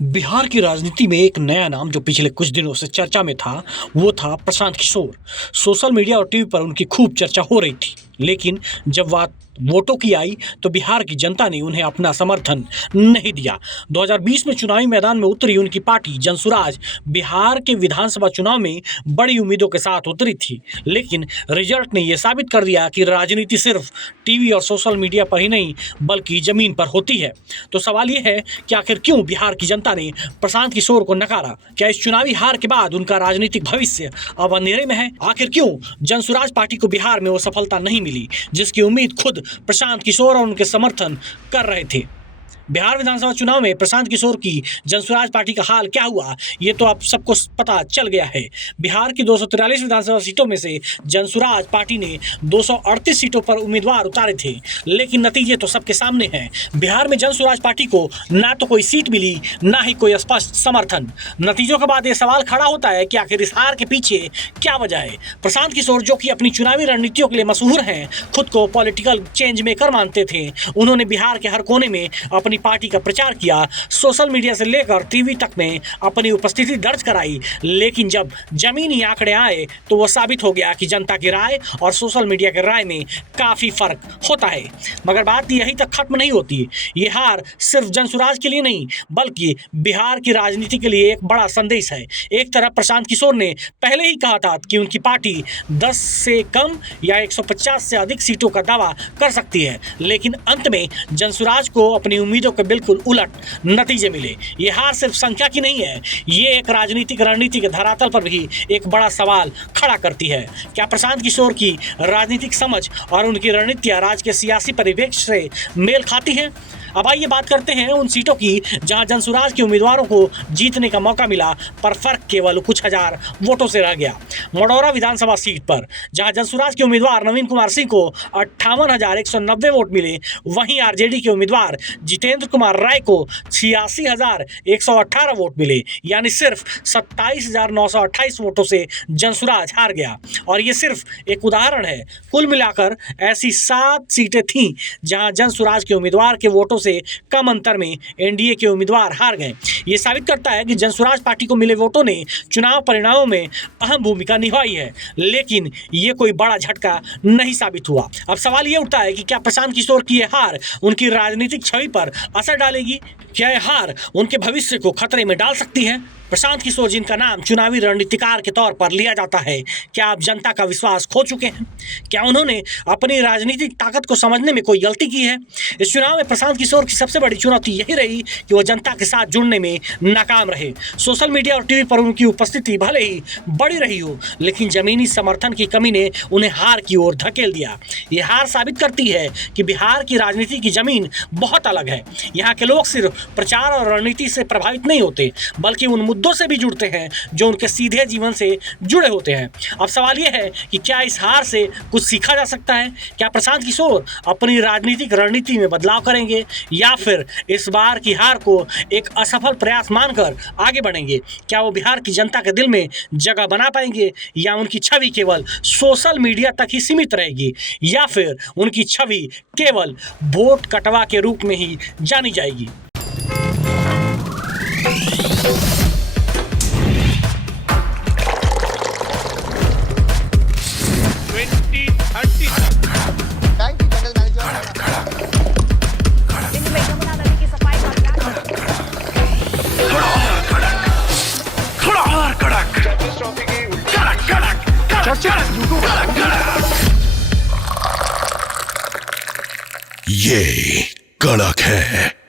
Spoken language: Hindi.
बिहार की राजनीति में एक नया नाम जो पिछले कुछ दिनों से चर्चा में था, वो था प्रशांत किशोर। सोशल मीडिया और टीवी पर उनकी खूब चर्चा हो रही थी, लेकिन जब बात वोटों की आई तो बिहार की जनता ने उन्हें अपना समर्थन नहीं दिया। 2020 में चुनावी मैदान में उतरी उनकी पार्टी जनसुराज बिहार के विधानसभा चुनाव में बड़ी उम्मीदों के साथ उतरी थी, लेकिन रिजल्ट ने यह साबित कर दिया कि राजनीति सिर्फ टीवी और सोशल मीडिया पर ही नहीं बल्कि जमीन पर होती है। तो सवाल यह है कि आखिर क्यों बिहार की जनता ने प्रशांत किशोर को नकारा? क्या इस चुनावी हार के बाद उनका राजनीतिक भविष्य अब अंधेरे में है? आखिर क्यों जनसुराज पार्टी को बिहार में वो सफलता नहीं मिली जिसकी उम्मीद खुद प्रशांत किशोर और उनके समर्थन कर रहे थे? बिहार विधानसभा चुनाव में प्रशांत किशोर की जनसुराज पार्टी का हाल क्या हुआ, ये तो आप सबको पता चल गया है। बिहार की 243 विधानसभा सीटों में से जनसुराज पार्टी ने 238 सीटों पर उम्मीदवार उतारे थे, लेकिन नतीजे तो सबके सामने हैं। बिहार में जनसुराज पार्टी को ना तो कोई सीट मिली, ना ही कोई स्पष्ट समर्थन। नतीजों के बाद ये सवाल खड़ा होता है कि आखिर इस हार के पीछे क्या वजह है। प्रशांत किशोर, जो कि अपनी चुनावी रणनीतियों के लिए मशहूर हैं, खुद को पॉलिटिकल चेंज मेकर मानते थे। उन्होंने बिहार के हर कोने में अपनी पार्टी का प्रचार किया, सोशल मीडिया से लेकर टीवी तक में अपनी उपस्थिति दर्ज कराई, लेकिन जब जमीनी आंकड़े आए तो वह साबित हो गया कि जनता की राय और सोशल मीडिया की राय में काफी फर्क होता है। मगर बात यही तक खत्म नहीं होती। ये हार सिर्फ जनसुराज के लिए नहीं बल्कि बिहार की राजनीति के लिए एक बड़ा संदेश है। एक तरफ प्रशांत किशोर ने पहले ही कहा था कि उनकी पार्टी 10 से कम या 150 से अधिक सीटों का दावा कर सकती है, लेकिन अंत में जनसुराज को अपनी उम्मीदों के बिल्कुल उलट नतीजे मिले। ये हार सिर्फ संख्या की नहीं है, ये एक राजनीतिक रणनीति के धरातल पर भी एक बड़ा सवाल खड़ा करती है। क्या प्रशांत किशोर की राजनीतिक समझ और उनकी रणनीतियां राज्य के सियासी परिवेश से मेल खाती हैं? अब आइए बात करते हैं उन सीटों की जहां जनसुराज के उम्मीदवारों को जीतने का मौका मिला, पर फर्क केवल कुछ हजार वोटों से रह गया। मडौरा विधानसभा सीट पर जहां जनसुराज के उम्मीदवार नवीन कुमार सिंह को 58,190 वोट मिले, वहीं आरजेडी के उम्मीदवार जितेंद्र कुमार राय को 86,118 वोट मिले, यानी सिर्फ 27,928 वोटों से जनसुराज हार गया। और ये सिर्फ एक उदाहरण है, कुल मिलाकर ऐसी 7 सीटें थीं जहां जनसुराज के उम्मीदवार के वोटों से कम अंतर में एनडीए के उम्मीदवार हार गए। ये साबित करता है कि जनसुराज पार्टी को मिले वोटों ने चुनाव परिणामों में अहम भूमिका निभाई है, लेकिन ये कोई बड़ा झटका नहीं साबित हुआ। अब सवाल ये उठता है कि क्या प्रशांत किशोर की ये हार उनकी राजनीतिक छवि पर असर डालेगी? क्या यह हार उनके भविष्य को खतरे में डाल सकती है? प्रशांत किशोर, जिनका नाम चुनावी रणनीतिकार के तौर पर लिया जाता है, क्या आप जनता का विश्वास खो चुके हैं? क्या उन्होंने अपनी राजनीतिक ताकत को समझने में कोई गलती की है? इस चुनाव में प्रशांत किशोर की सबसे बड़ी चुनौती यही रही कि वह जनता के साथ जुड़ने में नाकाम रहे। सोशल मीडिया और टीवी पर उनकी उपस्थिति भले ही बड़ी रही हो, लेकिन जमीनी समर्थन की कमी ने उन्हें हार की ओर धकेल दिया। ये हार साबित करती है कि बिहार की राजनीति की जमीन बहुत अलग है। यहाँ के लोग सिर्फ प्रचार और रणनीति से प्रभावित नहीं होते, बल्कि उन मुद्दों से भी जुड़ते हैं जो उनके सीधे जीवन से जुड़े होते हैं। अब सवाल यह है कि क्या इस हार से कुछ सीखा जा सकता है? क्या प्रशांत किशोर अपनी राजनीतिक रणनीति में बदलाव करेंगे, या फिर इस बार की हार को एक असफल प्रयास मानकर आगे बढ़ेंगे? क्या वो बिहार की जनता के दिल में जगह बना पाएंगे, या उनकी छवि केवल सोशल मीडिया तक ही सीमित रहेगी, या फिर उनकी छवि केवल वोट कटवा के रूप में ही जानी जाएगी? ये कड़क है।